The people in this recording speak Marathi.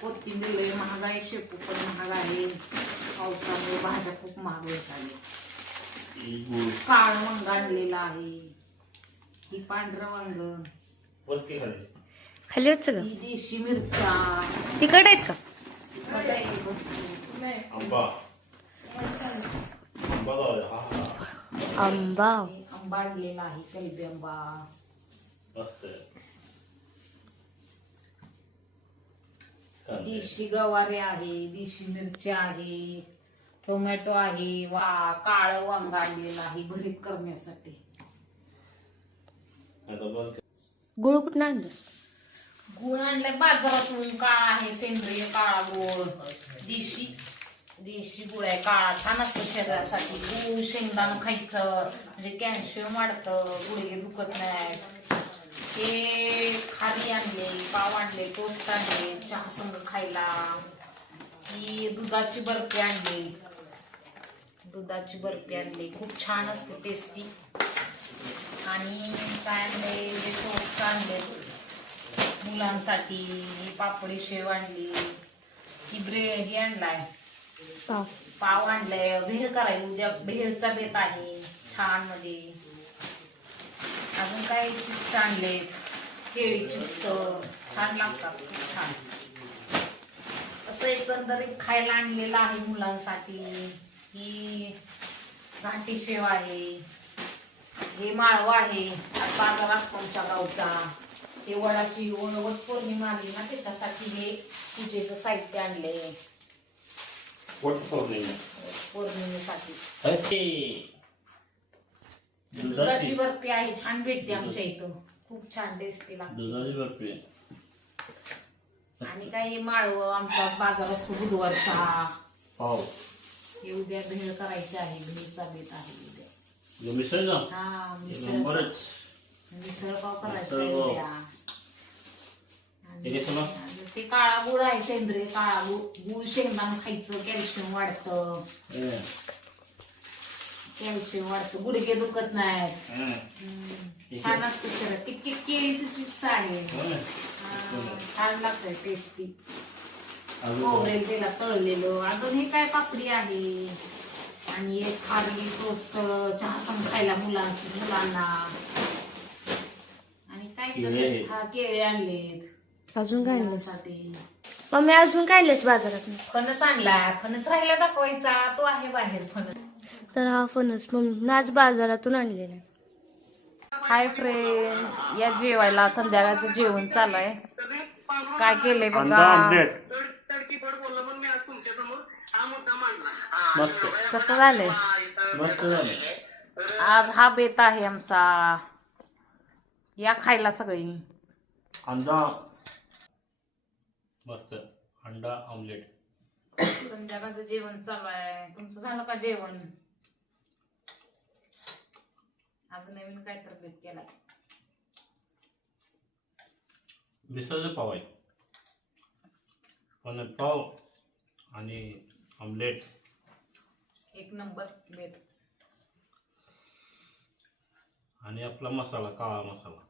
कोथिंबीर लय महाग आहे, शेपू पण महाग आहे. पावसामुळे भाज्या खूप महाग होत आल्या. काळ वांग आणलेला आहे, ही पांढरं वांग, खाली होत सगळं. ही देशी मिरच्या. तिकट आहेत का? आंबा आंबा आणलेला आहे, कलबी आंबा. देशी गवारे आहे, देशी मिरच्या आहे, टोमॅटो आहे, काळ वांग आणलेला आहे भरीत करण्यासाठी. गुळ कुठं आणलं? गुळ आणलाय बाजारातून. काळा आहे, सेंद्रिय काळा गुळ. देशी गुळ आहे काळा, छान असतं शरीरासाठी. गुळ शेंगदाणं खायचं म्हणजे कॅल्शियम वाढतं, गुडघे दुखत नाही. हे खारी आणले, पाव आणले, टोस्ट आणले चहा संग खायला. ही दुधाची बर्फी आणली, खूप छान असते, टेस्टी. आणि काय आणले, टोस्ट आणले मुलांसाठी. पापडी शेव आणली, ही ब्रेड आणलाय, पाव आणलाय. भेळ करायला उद्या भेळचा बेत आहे छान मध्ये. अजून काही चिप्स आणले, केळी चिप्स छान लागतात, खूप छान. असं एकंदरीत खायला आणलेलं आहे मुलांसाठी. ही घाटी शेव आहे, हे माळव आहे, बाजार असतो आमच्या गावचा. हे वडाची वट पौर्णिमा आली ना, त्याच्यासाठी हे पूजेचं साहित्य आणले पौर्णिमेसाठी. दुधाची बर्फी आहे, छान भेटते आमच्या इथं, खूप छान टेस्टी लागते. आणि काही माळव आमचा बाजार असतो बुधवारचा. हे उद्या भेळ करायची आहे, भेळचा बेत आहे उद्या. हा, मिसळ पाव करायचा उद्या. ते काळा गुळ आहे, सेंद्रिय काळा गुळ. शेंगदाणं खायचं, कॅल्शियम वाढतं, गुडघे दुखत नाहीत, छान असतं शरीर. किती केळीची चिप्स आहे, छान लागतंय, टेस्टी. खोबरेल तेलात तळलेलं. अजून हे काय पापडी आहे, आणि एक खारी टोस्ट चहा संग खायला मुलांना. आणि काय केळे आणलेत. अजून काय आणलं? साठी मम्मी अजून काय आणलेस बाजारात? फणस आणलाय, फणस राहिला दाखवायचा, तो आहे बाहेर फणस. तर हा फणस मम्मी आज बाजारातून आणलेला. हाय फ्रेंड, या जेवायला संध्याकाळचं जेवण चालू आहे. काय केलंय बघा, कसं झालंय. आज हा बेत आहे आमचा, या खायला सगळी. मस्त अंडा ऑमलेट. संध्याकाळचं जेवण चालू आहे. तुमचं झालं का जेवण? आज नवीन काय तर बेत केलाय. मिसळचं पाव आहे, पण पाव आणि ऑमलेट एक नंबर बेत. आणि आपला मसाला, काळा मसाला.